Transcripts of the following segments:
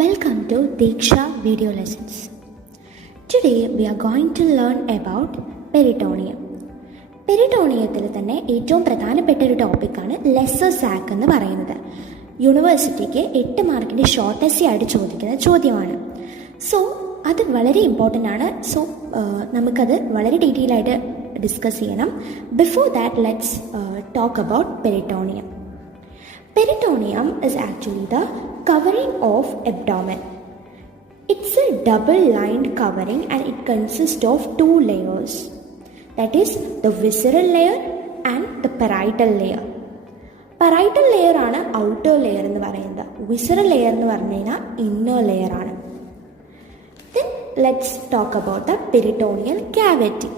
Welcome to Diksha Video Lessons. Today we are going to learn about peritoneum. പെരിട്ടോണിയത്തിൽ തന്നെ ഏറ്റവും പ്രധാനപ്പെട്ട ഒരു ടോപ്പിക്കാണ് ലെസർ സാക്ക് എന്ന് പറയുന്നത്. യൂണിവേഴ്സിറ്റിക്ക് 8 മാർക്കിൻ്റെ ഷോർട്ട് എസ്സേ ആയിട്ട് ചോദിക്കുന്ന ചോദ്യമാണ്. സോ അത് വളരെ ഇമ്പോർട്ടൻ്റ് ആണ്. സോ നമുക്കത് വളരെ ഡീറ്റെയിൽ ആയിട്ട് ഡിസ്കസ് ചെയ്യണം. Before that let's talk about peritoneum. Peritoneum is actually the covering of abdomen. It's a double-lined covering and it consists of 2 layers. That is the visceral layer and the parietal layer. Parietal layer ആണ് outer layer എന്ന് പറയുന്നത്. Visceral layer എന്ന് പറഞ്ഞു കഴിഞ്ഞാൽ inner layer ആണ്. Then let's talk about the peritoneal cavity.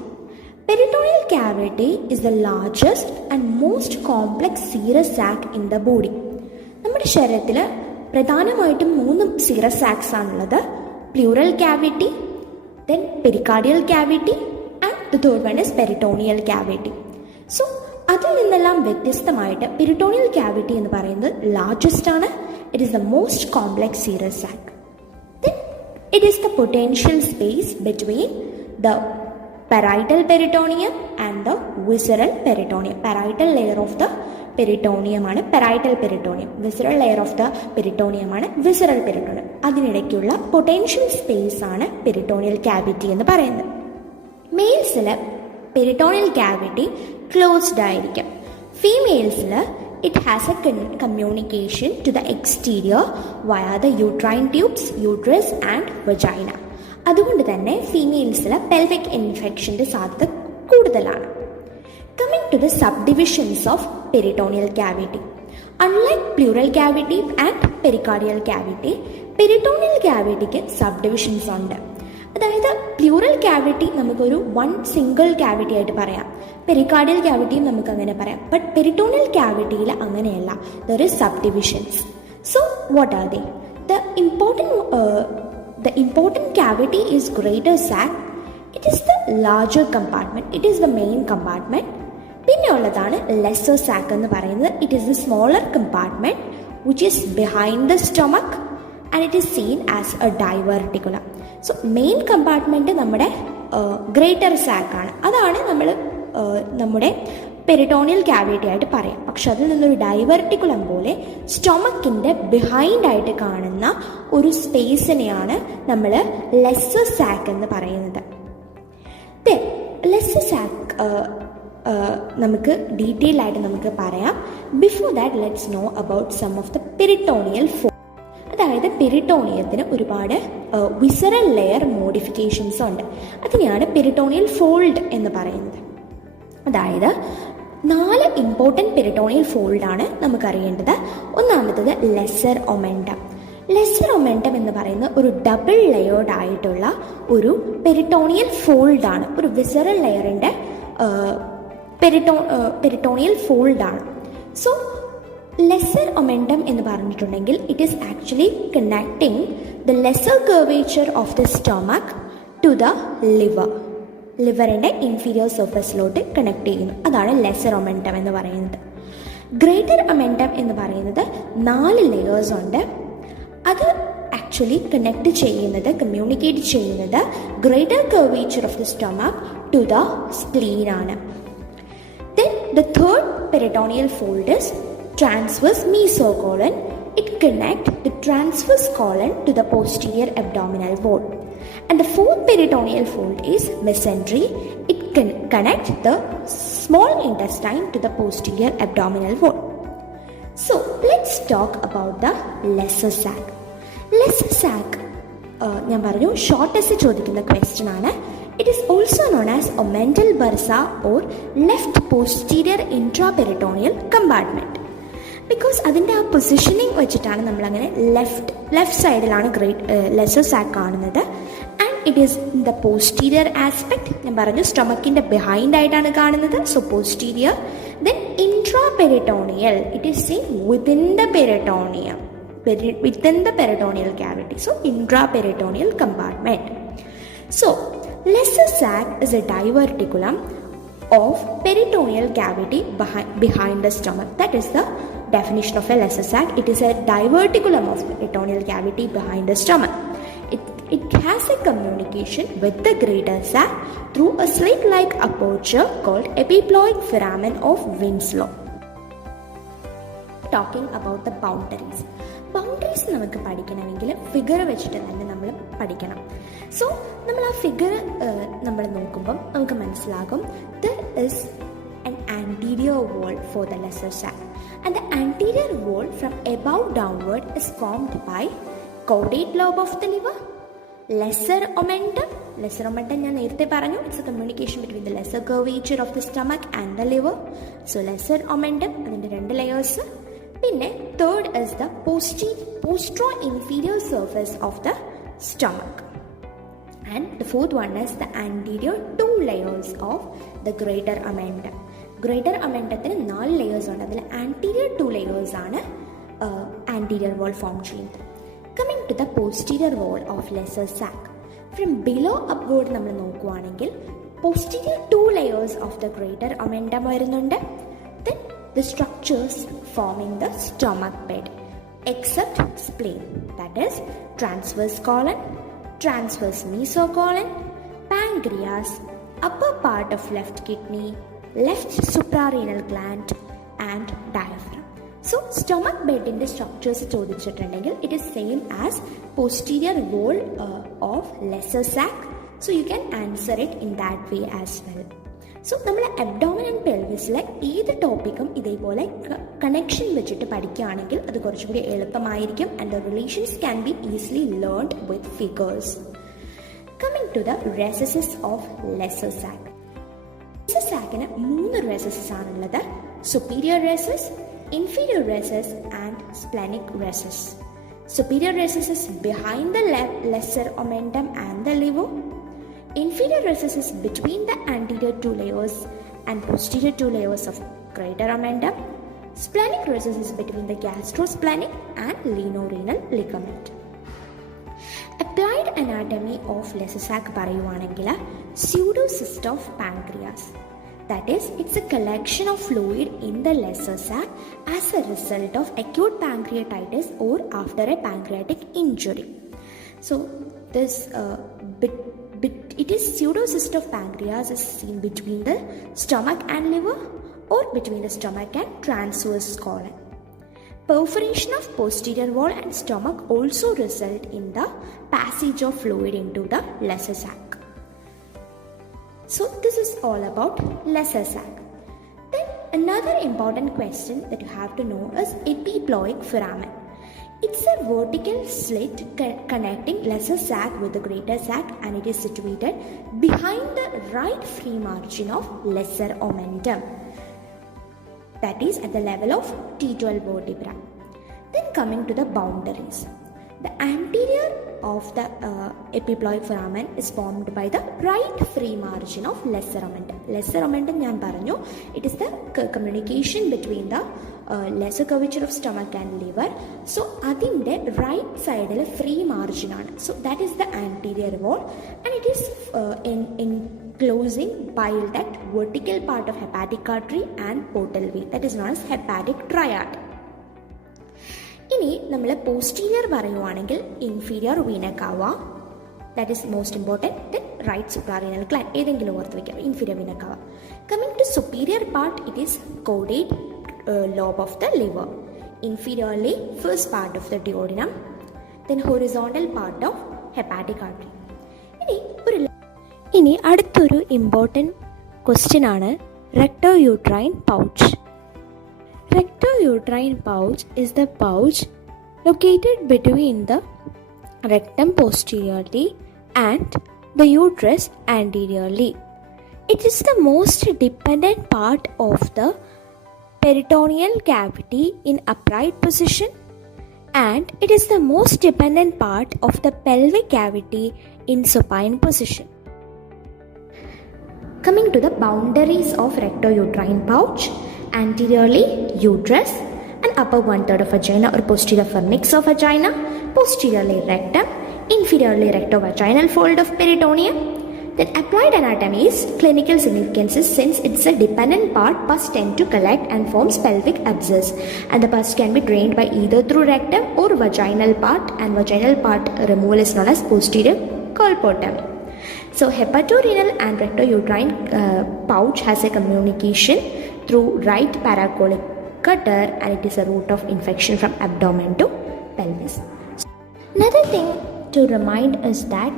Peritoneal cavity is the largest and most complex serous sac in the body. നമ്മുടെ ശരീരത്തിൽ പ്രധാനമായിട്ടും 3 serous sacs ആണുള്ളത്. Pleural cavity, then pericardial cavity and the third one is peritoneal cavity. So അതിൽ നിന്നെല്ലാം വ്യത്യസ്തമായിട്ട് peritoneal cavity എന്ന് പറയുന്നത് largest ആണ്. It is the most complex serous sac. Then it is the potential space between the parietal peritoneum and the visceral peritoneum. Parietal layer of the peritoneum ആണ് parietal peritoneum. Visceral layer of the peritoneum ആണ് visceral peritoneum. അതിനിടയ്ക്കുള്ള potential space ആണ് peritoneal cavity എന്ന് പറയുന്നത്. മെയിൽസിൽ peritoneal cavity closed ആയിരിക്കും. ഫീമെയിൽസിൽ it has a communication to the exterior via the uterine tubes, uterus and vagina. അതുകൊണ്ട് തന്നെ ഫീമെയിൽസിൽ പെൽവിക് ഇൻഫെക്ഷൻ്റെ സാധ്യത കൂടുതലാണ്. Coming to the sub divisions of peritoneal cavity. Unlike pleural cavity and pericardial cavity, peritoneal ക്യാവിറ്റിക്ക് sub divisions ഉണ്ട്. അതായത് pleural cavity നമുക്കൊരു സിംഗിൾ ക്യാവിറ്റി ആയിട്ട് പറയാം. പെരിക്കാർഡിയൽ ക്യാവിറ്റിയും നമുക്ക് അങ്ങനെ പറയാം. ബട്ട് പെരിട്ടോണിയൽ ക്യാവിറ്റിയിൽ അങ്ങനെയല്ല. There is sub divisions. So what are they? The important cavity is greater sac. It is the larger compartment. It is the main compartment. പിന്നെ ഉള്ളതാണ് lesser sac എന്ന് പറയുന്നത്. It is the smaller compartment which is behind the stomach and it is seen as a diverticulum. So main compartment നമ്മുടെ greater sac ആണ്. അതാണ് നമ്മുടെ peritoneal cavity ആയിട്ട് പറയാം. പക്ഷെ അതിൽ നിന്നൊരു ഡൈവർട്ടിക്കുലം പോലെ സ്റ്റൊമക്കിൻ്റെ ബിഹൈൻഡ് ആയിട്ട് കാണുന്ന ഒരു സ്പേസിനെയാണ് നമ്മൾ ലെസ്സർ സാക്ക് എന്ന് പറയുന്നത്. ലെസ്സർ സാക്ക് നമുക്ക് ഡീറ്റെയിൽ ആയിട്ട് നമുക്ക് പറയാം. Before that let's know about some of the peritoneal fold. അതായത് പെരിട്ടോണിയത്തിന് ഒരുപാട് വിസറൽ ലെയർ മോഡിഫിക്കേഷൻസ് ഉണ്ട്. അതിനെയാണ് പെരിട്ടോണിയൽ ഫോൾഡ് എന്ന് പറയുന്നത്. അതായത് 4 ഇമ്പോർട്ടൻറ്റ് പെരിട്ടോണിയൽ ഫോൾഡാണ് നമുക്കറിയേണ്ടത്. ഒന്നാമത്തത് ലെസ്സർ ഒമെൻറ്റം. ലെസ്സർ ഒമെൻറ്റം എന്ന് പറയുന്നത് ഒരു ഡബിൾ ലെയേർഡ് ആയിട്ടുള്ള ഒരു പെരിട്ടോണിയൽ ഫോൾഡാണ്. ഒരു വിസറൽ ലെയറിൻ്റെ പെരിട്ടോണിയൽ ഫോൾഡാണ്. സോ ലെസ്സർ ഒമെൻറ്റം എന്ന് പറഞ്ഞിട്ടുണ്ടെങ്കിൽ it is actually connecting the lesser curvature of the stomach to the ലിവറിൻ്റെ ഇൻഫീരിയർ സർഫസിലോട്ട് കണക്ട് ചെയ്യുന്നു. അതാണ് ലെസ്സർ ഒമെൻറ്റം എന്ന് പറയുന്നത്. ഗ്രേറ്റർ ഒമെൻറ്റം എന്ന് പറയുന്നത് 4 ലെയേഴ്സ് ഉണ്ട്. അത് ആക്ച്വലി കമ്മ്യൂണിക്കേറ്റ് ചെയ്യുന്നത് greater curvature of the stomach to the spleen ആണ്. Then the third peritoneal fold is transverse mesocolon. It connects the transverse colon to the posterior abdominal wall. And the fourth peritoneal fold is mesentery. It can connect the small intestine to the posterior abdominal wall. So let's talk about the lesser sac. Lesser sac ഞാൻ പറഞ്ഞു short essay ചോദിക്കുന്ന ക്വസ്റ്റ്യൻ ആണ്. It is also known as omental bursa or left posterior intraperitoneal compartment. Because അതിൻ്റെ ആ positioning വെച്ചിട്ടാണ് നമ്മളങ്ങനെ left സൈഡിലാണ് lesser sac കാണുന്നത്. And it is in the posterior aspect. ഞാൻ പറഞ്ഞു സ്റ്റൊമക്കിൻ്റെ ബിഹൈൻഡ് ആയിട്ടാണ് കാണുന്നത്. So posterior. Then intraperitoneal, it is seen within the peritoneum, within the peritoneal cavity. So intraperitoneal compartment. So lesser sac is a diverticulum of peritoneal cavity behind the stomach. That is the definition of a lesser sac, it is a diverticulum of the peritoneal cavity behind the stomach. It has a communication with the greater sac through a slit-like aperture called epiploic foramen of Winslow. Talking about the boundaries. Boundaries നമുക്ക് പഠിക്കണമെങ്കിൽ ഫിഗർ വെച്ചിട്ട് തന്നെ നമ്മൾ പഠിക്കണം. സോ നമ്മൾ ആ ഫിഗർ നമ്മൾ നോക്കുമ്പം നമുക്ക് മനസ്സിലാകും there is an anterior wall for the lesser sac, and the anterior wall from above downward is formed by caudate lobe of the liver, lesser omentum. Lesser omentum ഞാൻ നേരത്തെ പറഞ്ഞു, it's a communication between the lesser curvature of the stomach and the liver. So lesser omentum, അതിൻ്റെ 2 layers. പിന്നെ third is the postero inferior surface of the stomach. And the fourth one is the anterior 2 layers of the greater omentum. Greater omentumത്തിന് 4 layers ഉണ്ട്. അതിൽ anterior 2 layers ആണ് anterior wall form ചെയ്യുന്നത്. Coming to the posterior wall of lesser sac. From below upward നമ്മൾ നോക്കുകയാണെങ്കിൽ posterior 2 layers of the greater omentum വരുന്നുണ്ട്. Then the structures forming the stomach bed except spleen, that is transverse colon, transverse mesocolon, pancreas, upper part of left kidney, left suprarenal gland and diaphragm. So stomach bed in the structures ചോദിച്ചിട്ടുണ്ടെങ്കിൽ it is same as posterior wall of lesser sac. So you can answer it in that way as well. So നമ്മൾ abdomen and പെൽവിസിലെ ഏത് ടോപ്പിക്കും ഇതേപോലെ connection വെച്ചിട്ട് പഠിക്കുകയാണെങ്കിൽ അത് കുറച്ചുകൂടി എളുപ്പമായിരിക്കും. And the relations can be easily learned with figures. Coming to the recesses of lesser sac. Lesser സാക്കിന് 3 റെസസസ് ആണുള്ളത്: superior recess, inferior recess and splenic recess. Superior recess is behind the lesser omentum and the liver. Inferior recess is between the anterior 2 layers and posterior 2 layers of greater omentum. Splenic recess is between the gastrosplenic and lienorenal ligament. Applied anatomy of lesser sac പറയുവാണെങ്കിൽ pseudocyst of pancreas. That is, it's a collection of fluid in the lesser sac as a result of acute pancreatitis or after a pancreatic injury. So this it is pseudocyst of pancreas is seen between the stomach and liver or between the stomach and transverse colon. Perforation of posterior wall and stomach also result in the passage of fluid into the lesser sac. So this is all about lesser sac. Then another important question that you have to know is epiploic foramen. It's a vertical slit connecting lesser sac with the greater sac, and it is situated behind the right free margin of lesser omentum, that is at the level of T12 vertebra. Then coming to the boundaries. The anterior of the epiploic foramen is formed by the right free margin of lesser omentum. Lesser omentum ഞാൻ പറഞ്ഞു, it is the communication between the lesser curvature of stomach and liver. So അതിൻ്റെ right side free margin ആണ്. So that is the anterior wall, and it is enclosing bile duct, vertical part of hepatic artery and portal vein, that is known as hepatic triad. ഇനി നമ്മൾ posterior പറയുവാണെങ്കിൽ inferior vena cava, that is most important. Then right suprarenal gland, ഏതെങ്കിലും ഓർത്ത് വയ്ക്കുക, inferior vena cava. Coming to superior part, it is caudate lobe of the liver. Inferiorly, first part of the duodenum, then horizontal part of hepatic artery. ഇനി അടുത്തൊരു important question ആണ് rectouterine pouch. Rectouterine pouch is the pouch located between the rectum posteriorly and the uterus anteriorly. It is the most dependent part of the peritoneal cavity in upright position, and it is the most dependent part of the pelvic cavity in supine position. Coming to the boundaries of rectouterine pouch: anteriorly uterus and upper 1/3 of vagina or posterior vernix of vagina, posteriorly rectum, inferiorly rectovaginal fold of peritoneum, Then applied anatomy is clinical significances since it's a dependent part. Pus tend to collect and forms pelvic abscess, and the pus can be drained by either through rectum or vaginal part, and vaginal part removal is known as posterior colpotomy. So hepatorenal and rectouterine pouch has a communication through right paracolic gutter, and it is a route of infection from abdomen to pelvis. Another thing to remind is that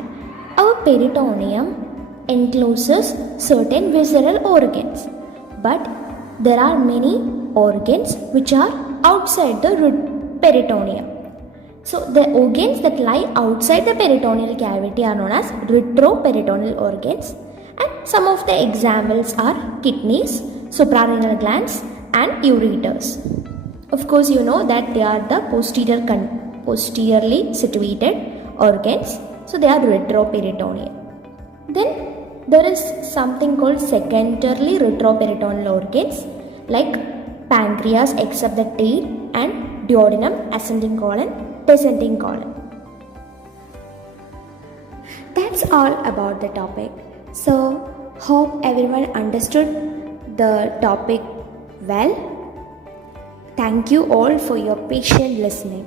our peritoneum encloses certain visceral organs, but there are many organs which are outside the peritoneum. So the organs that lie outside the peritoneal cavity are known as retroperitoneal organs, and some of the examples are kidneys, suprarenal glands, and ureters. Of course, you know that they are the posteriorly situated organs, so they are retroperitoneal. Then there is something called secondarily retroperitoneal organs like pancreas except the tail, and duodenum, ascending colon, descending colon. That's all about the topic. So hope everyone understood the topic well. Thank you all for your patient listening.